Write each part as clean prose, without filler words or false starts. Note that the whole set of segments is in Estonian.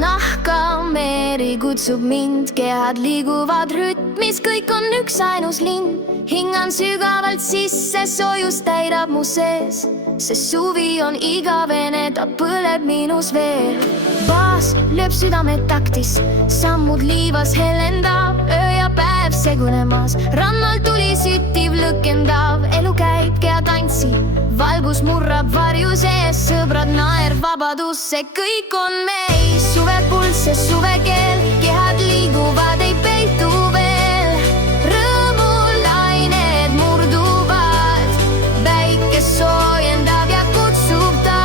nahka, meri kutsub mind, kehad liiguvad rütmis, kõik on üksainus linn. Hingan sügavalt sisse, soojus täidab mu sees, sest suvi on igavene, ta põleb minus veel. Baas lööb südamed taktis, sammud liivas helendab, öö ja päev segunemas, rannal tuli süttiv lõkendav, elu käib kea tantsi, valgus murrab varju sees, sõbrad naer, vabadus, see kõik on meis. Suvepulss ja suvekeel, kehad liiguvad, ei peitu veel, rõõmulained murduvad, päike soojendab ja kutsub taas.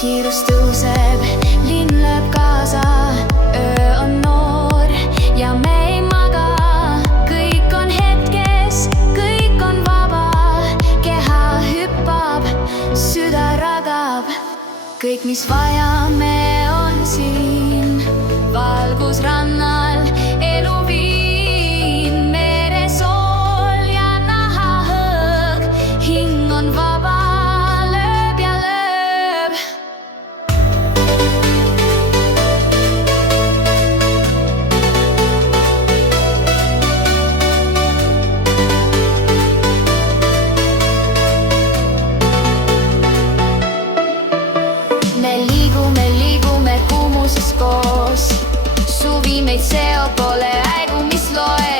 Kiirus tõuseb, linn lööb kaasa, öö on noor ja me ei maga. Kõik on hetkes, kõik on vaba, keha hüppab, süda ragab. Kõik, mis vajame, on siin, valgus rannal, elu viin, meresool ja nahahõõg, hing on vaba. Me liigume kuumuses koos, suvi meid seob, pole äigu, mis loeb.